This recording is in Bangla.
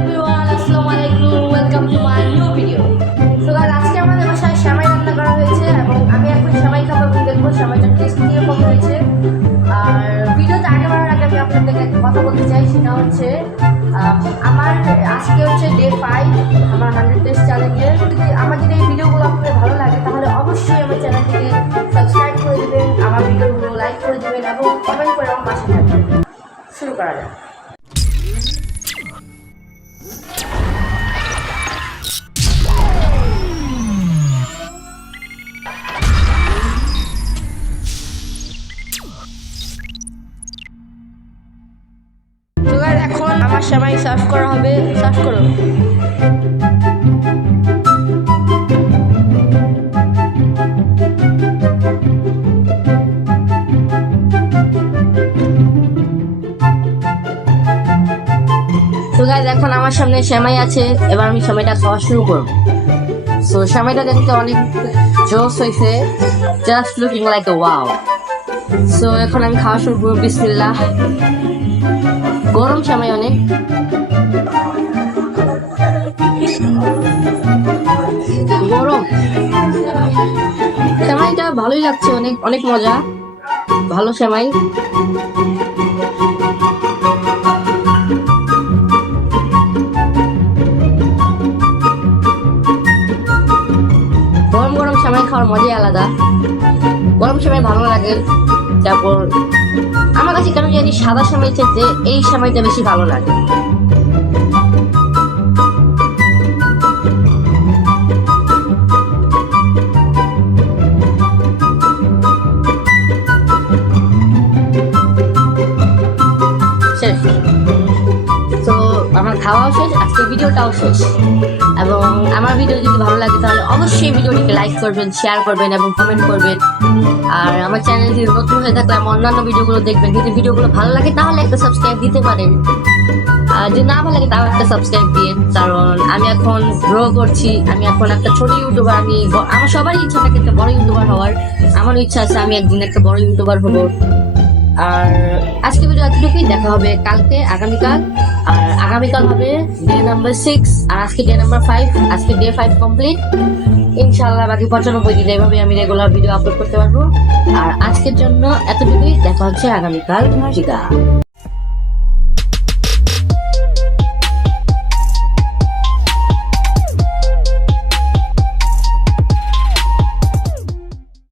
everyone, আসসালামু আলাইকুম, welcome to my new video. So guys, আজকে আমাদের বাসায় সেমাই রান্না করা হয়েছে এবং আমি এখন সেমাই খাবো এবং দেখবো সেমাইটার টেস্ট কীরকম হয়েছে। আর ভিডিওতে আগে বাড়ার আগে আমি আপনাদের একটা কথা বলতে চাই, সেটা হচ্ছে আমার আজকে হচ্ছে ডে 5 আমার 100 ডেজ চ্যালেঞ্জের। আমার যদি এই ভিডিওগুলো আপনাদের ভালো লাগে তাহলে অবশ্যই আমার চ্যানেলটিকে সাবস্ক্রাইব করে দেবেন, আমার ভিডিওগুলো লাইক করে দেবেন এবং কমেন্ট করে আমার পাশে থাকবেন। শুরু করা যাক। এখন আমার সেমাই সার্ভ করা হবে, সার্ভ করো। তো গাইস, এখন আমার সামনে সেমাই আছে, এবার আমি সেমাইটা খাওয়া শুরু করব। সো সেমাইটা দেখতে অনেক জোস হয়েছে, just looking like a wow. So এখন আমি খাওয়া শুরু করবো, বিসমিল্লাহ। গরম সেমাই অনেক, গরম সেমাইটা ভালোই লাগছে, অনেক অনেক মজা, ভালো সেমাই। গরম গরম সেমাই খাওয়ার মজাই আলাদা, গরম সেমাই ভালো লাগে। তারপর আমার কাছে কেন জানি সাদা সেমাই চাইতে এই সেমাইটা বেশি ভালো লাগে। শেষ। তো আমার খাওয়াও শেষ, আজকের ভিডিওটাও শেষ। এবং আমার ভিডিও যদি ভালো লাগে তাহলে অবশ্যই ভিডিওটিকে লাইক করবেন, শেয়ার করবেন এবং কমেন্ট করবেন। আর আমার চ্যানেলটি নতুন হয়ে থাকলে আমার অন্যান্য ভিডিওগুলো দেখবেন। যদি ভিডিওগুলো ভালো লাগে তাহলে একটা সাবস্ক্রাইব দিতে পারেন, আর যদি না ভালো লাগে তাহলে একটা সাবস্ক্রাইব দিন। কারণ আমি এখন গ্রো করছি, আমি এখন একটা ছোট ইউটিউবার। আমার সবারই ইচ্ছা থাকে একটা বড় ইউটিউবার হওয়ার, আমারও ইচ্ছা আছে আমি একদিন একটা বড় ইউটিউবার হবো। আর আজকে ভিডিও এতটুকুই, দেখা হবে কালকে, আগামীকাল। আর আগামীকাল হবে ডে নাম্বার 6 আর আজকে ডে নাম্বার 5। আজকে ডে 5 কমপ্লিট। ইনশাআল্লাহ বাকি 95 দিন এভাবে আমি রেগুলার ভিডিও আপলোড করতে পারবো। আর আজকের জন্য এতটুকুই, দেখা হচ্ছে আগামীকাল।